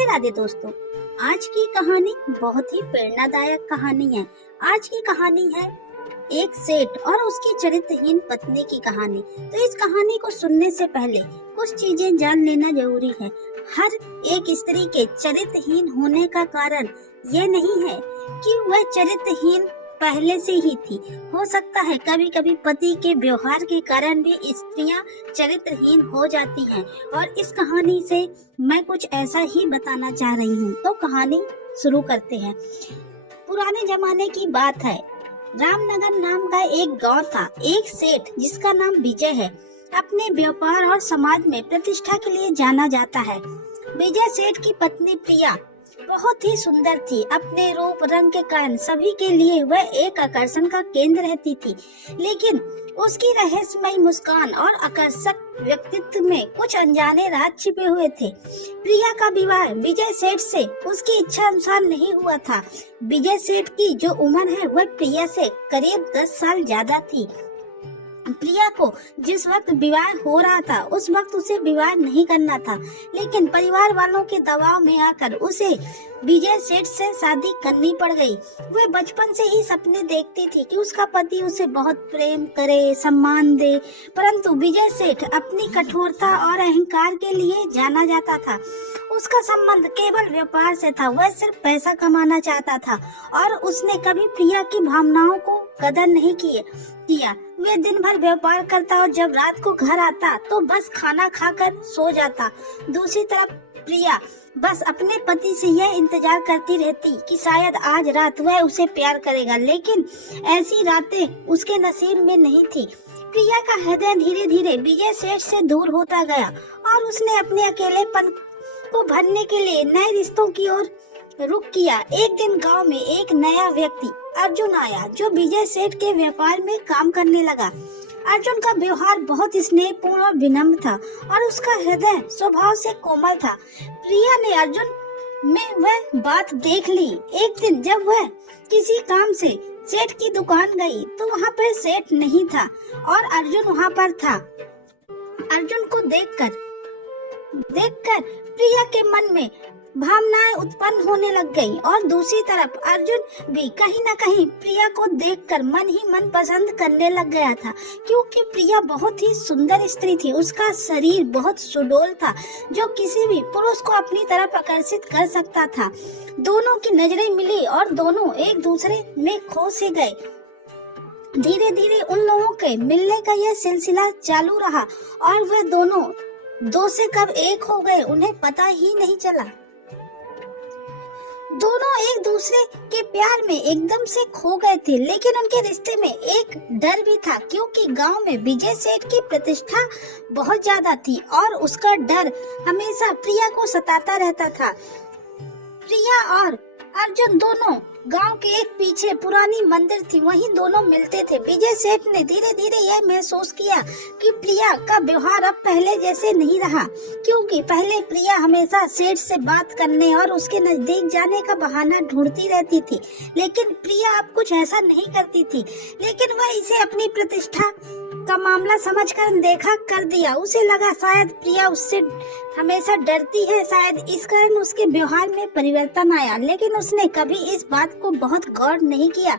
राधे राधे दोस्तों। आज की कहानी बहुत ही प्रेरणादायक कहानी है। आज की कहानी है एक सेठ और उसकी चरित्रहीन पत्नी की कहानी। तो इस कहानी को सुनने से पहले कुछ चीजें जान लेना जरूरी है। हर एक स्त्री के चरित्रहीन होने का कारण ये नहीं है कि वह चरित्रहीन पहले से ही थी। हो सकता है कभी कभी पति के व्यवहार के कारण भी स्त्रियां चरित्रहीन हो जाती हैं, और इस कहानी से मैं कुछ ऐसा ही बताना चाह रही हूँ। तो कहानी शुरू करते हैं। पुराने जमाने की बात है। रामनगर नाम का एक गांव था। एक सेठ जिसका नाम विजय है अपने व्यापार और समाज में प्रतिष्ठा के लिए जाना जाता है। विजय सेठ की पत्नी प्रिया बहुत ही सुंदर थी। अपने रूप रंग के कारण सभी के लिए वह एक आकर्षण का केंद्र रहती थी, लेकिन उसकी रहस्यमयी मुस्कान और आकर्षक व्यक्तित्व में कुछ अनजाने राज छिपे हुए थे। प्रिया का विवाह विजय सेठ से उसकी इच्छा अनुसार नहीं हुआ था। विजय सेठ की जो उम्र है वह प्रिया से करीब 10 साल ज्यादा थी। प्रिया को जिस वक्त विवाह हो रहा था उस वक्त उसे विवाह नहीं करना था, लेकिन परिवार वालों के दबाव में आकर उसे विजय सेठ से शादी करनी पड़ गई। वह बचपन से ही सपने देखती थी कि उसका पति उसे बहुत प्रेम करे, सम्मान दे, परंतु विजय सेठ अपनी कठोरता और अहंकार के लिए जाना जाता था। उसका संबंध केवल व्यापार से था। वह सिर्फ पैसा कमाना चाहता था और उसने कभी प्रिया की भावनाओं को कदर नहीं किया। वह दिन भर व्यापार करता और जब रात को घर आता तो बस खाना खाकर सो जाता। दूसरी तरफ प्रिया बस अपने पति से यह इंतजार करती रहती कि शायद आज रात वह उसे प्यार करेगा, लेकिन ऐसी रातें उसके नसीब में नहीं थी। प्रिया का हृदय धीरे धीरे विजय सेठ से दूर होता गया और उसने अपने अकेलेपन को भरने के लिए नए रिश्तों की ओर रुख किया। एक दिन गांव में एक नया व्यक्ति अर्जुन आया, जो विजय सेठ के व्यापार में काम करने लगा। अर्जुन का व्यवहार बहुत स्नेहपूर्ण और विनम्र था और उसका हृदय स्वभाव से कोमल था। प्रिया ने अर्जुन में वह बात देख ली। एक दिन जब वह किसी काम से सेठ की दुकान गई तो वहाँ पर सेठ नहीं था और अर्जुन वहाँ पर था। अर्जुन को देखकर प्रिया के मन में भावनाएं उत्पन्न होने लग गई और दूसरी तरफ अर्जुन भी कहीं न कहीं प्रिया को देखकर मन ही मन पसंद करने लग गया था, क्योंकि प्रिया बहुत ही सुंदर स्त्री थी। उसका शरीर बहुत सुडौल था जो किसी भी पुरुष को अपनी तरफ आकर्षित कर सकता था। दोनों की नजरें मिली और दोनों एक दूसरे में खो से गए। धीरे धीरे उन लोगों के मिलने का यह सिलसिला चालू रहा और वह दोनों दो से कब एक हो गए उन्हें पता ही नहीं चला। दोनों एक दूसरे के प्यार में एकदम से खो गए थे, लेकिन उनके रिश्ते में एक डर भी था, क्योंकि गांव में विजय सेठ की प्रतिष्ठा बहुत ज्यादा थी और उसका डर हमेशा प्रिया को सताता रहता था। प्रिया और अर्जुन दोनों गांव के एक पीछे पुरानी मंदिर थी, वहीं दोनों मिलते थे। विजय सेठ ने धीरे धीरे यह महसूस किया कि प्रिया का व्यवहार अब पहले जैसे नहीं रहा, क्योंकि पहले प्रिया हमेशा सेठ से बात करने और उसके नजदीक जाने का बहाना ढूंढती रहती थी, लेकिन प्रिया अब कुछ ऐसा नहीं करती थी। लेकिन वह इसे अपनी प्रतिष्ठा का मामला समझकर अनदेखा कर दिया। उसे लगा शायद प्रिया उससे हमेशा डरती है, शायद इस कारण उसके व्यवहार में परिवर्तन आया, लेकिन उसने कभी इस बात को बहुत गौर नहीं किया।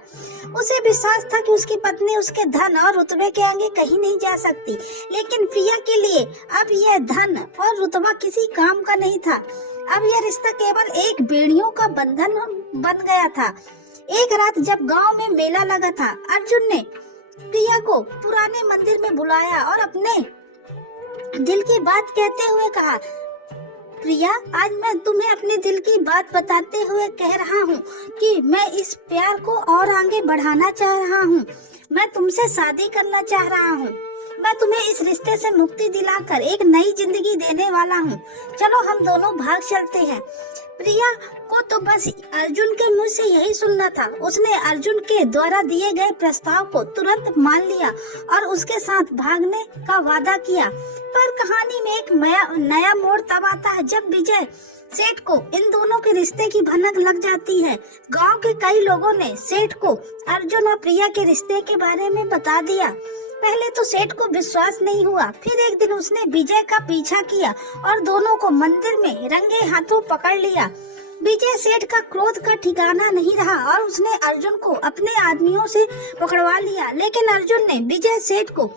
उसे विश्वास था कि उसकी पत्नी उसके धन और रुतबे के आगे कहीं नहीं जा सकती, लेकिन प्रिया के लिए अब यह धन और रुतबा किसी काम का नहीं था। अब यह रिश्ता केवल एक बेड़ियों का बंधन बन गया था। एक रात जब गाँव में मेला लगा था, अर्जुन ने प्रिया को पुराने मंदिर में बुलाया और अपने दिल की बात कहते हुए कहा, प्रिया, आज मैं तुम्हें अपने दिल की बात बताते हुए कह रहा हूँ कि मैं इस प्यार को और आगे बढ़ाना चाह रहा हूँ। मैं तुमसे शादी करना चाह रहा हूँ। मैं तुम्हें इस रिश्ते से मुक्ति दिलाकर एक नई जिंदगी देने वाला हूँ। चलो हम दोनों भाग चलते हैं। प्रिया को तो बस अर्जुन के मुंह से यही सुनना था। उसने अर्जुन के द्वारा दिए गए प्रस्ताव को तुरंत मान लिया और उसके साथ भागने का वादा किया। पर कहानी में एक नया मोड़ तब आता है जब विजय सेठ को इन दोनों के रिश्ते की भनक लग जाती है। गांव के कई लोगों ने सेठ को अर्जुन और प्रिया के रिश्ते के बारे में बता दिया। पहले तो सेठ को विश्वास नहीं हुआ, फिर एक दिन उसने विजय का पीछा किया और दोनों को मंदिर में रंगे हाथों पकड़ लिया। विजय सेठ का क्रोध का ठिकाना नहीं रहा और उसने अर्जुन को अपने आदमियों से पकड़वा लिया। लेकिन अर्जुन ने विजय सेठ को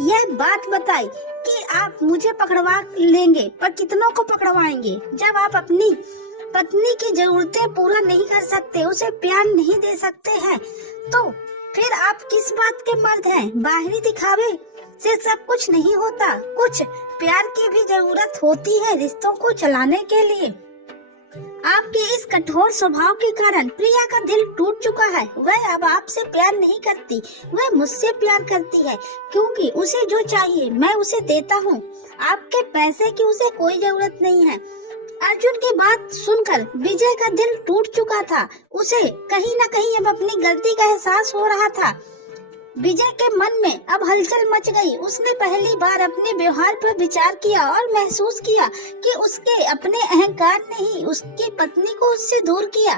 यह बात बताई कि आप मुझे पकड़वा लेंगे, पर कितनों को पकड़वाएंगे? जब आप अपनी पत्नी की जरूरतें पूरा नहीं कर सकते, उसे प्यार नहीं दे सकते हैं, तो फिर आप किस बात के मर्द हैं? बाहरी दिखावे से सब कुछ नहीं होता, कुछ प्यार की भी जरूरत होती है रिश्तों को चलाने के लिए। आपके इस कठोर स्वभाव के कारण प्रिया का दिल टूट चुका है। वह अब आपसे प्यार नहीं करती, वह मुझसे प्यार करती है, क्योंकि उसे जो चाहिए मैं उसे देता हूँ। आपके पैसे की उसे कोई जरूरत नहीं है। अर्जुन की बात सुनकर विजय का दिल टूट चुका था। उसे कहीं न कहीं अब अपनी गलती का एहसास हो रहा था। विजय के मन में अब हलचल मच गई। उसने पहली बार अपने व्यवहार पर विचार किया और महसूस किया कि उसके अपने अहंकार ने ही उसकी पत्नी को उससे दूर किया।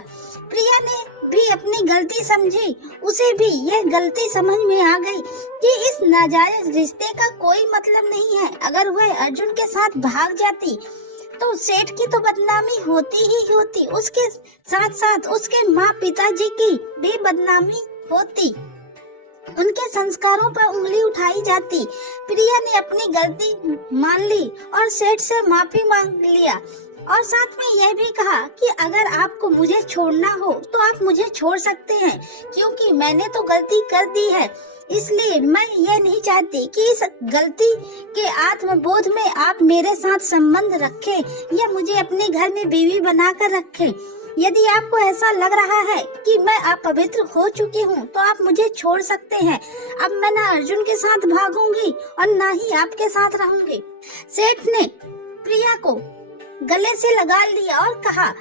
प्रिया ने भी अपनी गलती समझी। उसे भी यह गलती समझ में आ गई कि इस नाजायज रिश्ते का कोई मतलब नहीं है। अगर वह अर्जुन के साथ भाग जाती तो सेठ की तो बदनामी होती ही होती, उसके साथ साथ उसके माँ पिताजी की भी बदनामी होती, उनके संस्कारों पर उंगली उठाई जाती। प्रिया ने अपनी गलती मान ली और सेठ से माफी मांग लिया और साथ में यह भी कहा कि अगर आपको मुझे छोड़ना हो तो आप मुझे छोड़ सकते हैं, क्योंकि मैंने तो गलती कर दी है। इसलिए मैं यह नहीं चाहती कि इस गलती के आत्मबोध में आप मेरे साथ संबंध रखें या मुझे अपने घर में बीवी बनाकर रखें। यदि आपको ऐसा लग रहा है कि मैं अपवित्र हो चुकी हूँ तो आप मुझे छोड़ सकते हैं। अब मैं न अर्जुन के साथ भागूंगी और न ही आपके साथ रहूंगी। सेठ ने प्रिया को गले से लगा लिया और कहा,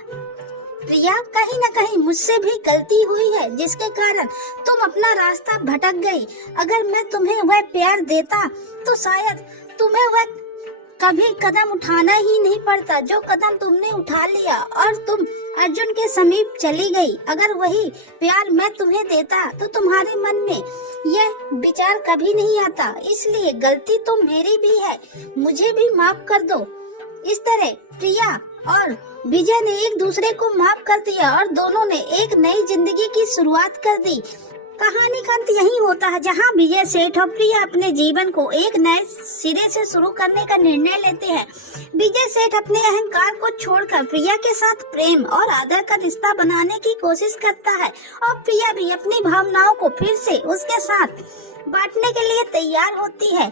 प्रिया, कहीं न कहीं मुझसे भी गलती हुई है, जिसके कारण तुम अपना रास्ता भटक गई। अगर मैं तुम्हें वह प्यार देता तो शायद तुम्हें वह कभी कदम उठाना ही नहीं पड़ता जो कदम तुमने उठा लिया और तुम अर्जुन के समीप चली गई। अगर वही प्यार मैं तुम्हें देता तो तुम्हारे मन में यह विचार कभी नहीं आता। इसलिए गलती तो मेरी भी है, मुझे भी माफ कर दो। इस तरह प्रिया और विजय ने एक दूसरे को माफ कर दिया और दोनों ने एक नई जिंदगी की शुरुआत कर दी। कहानी का अंत यही होता है, जहाँ विजय सेठ और प्रिया अपने जीवन को एक नए सिरे से शुरू करने का निर्णय लेते हैं। विजय सेठ अपने अहंकार को छोड़कर प्रिया के साथ प्रेम और आदर का रिश्ता बनाने की कोशिश करता है और प्रिया भी अपनी भावनाओं को फिर से उसके साथ बांटने के लिए तैयार होती है।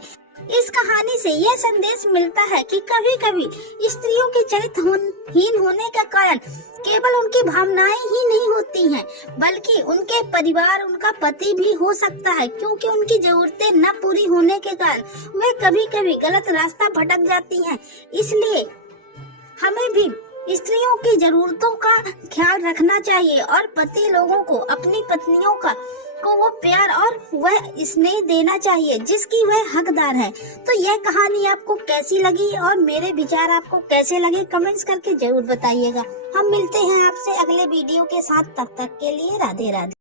इस कहानी से यह संदेश मिलता है कि कभी कभी स्त्रियों के चरित्रहीन होने का कारण केवल उनकी भावनाएं ही नहीं होती हैं, बल्कि उनके परिवार, उनका पति भी हो सकता है, क्योंकि उनकी जरूरतें न पूरी होने के कारण वे कभी कभी गलत रास्ता भटक जाती हैं। इसलिए हमें भी स्त्रियों की जरूरतों का ख्याल रखना चाहिए और पति लोगों को अपनी पत्नियों को वो प्यार और वह स्नेह देना चाहिए जिसकी वह हकदार है। तो यह कहानी आपको कैसी लगी और मेरे विचार आपको कैसे लगे, कमेंट्स करके जरूर बताइएगा। हम मिलते हैं आपसे अगले वीडियो के साथ, तब तक के लिए राधे राधे।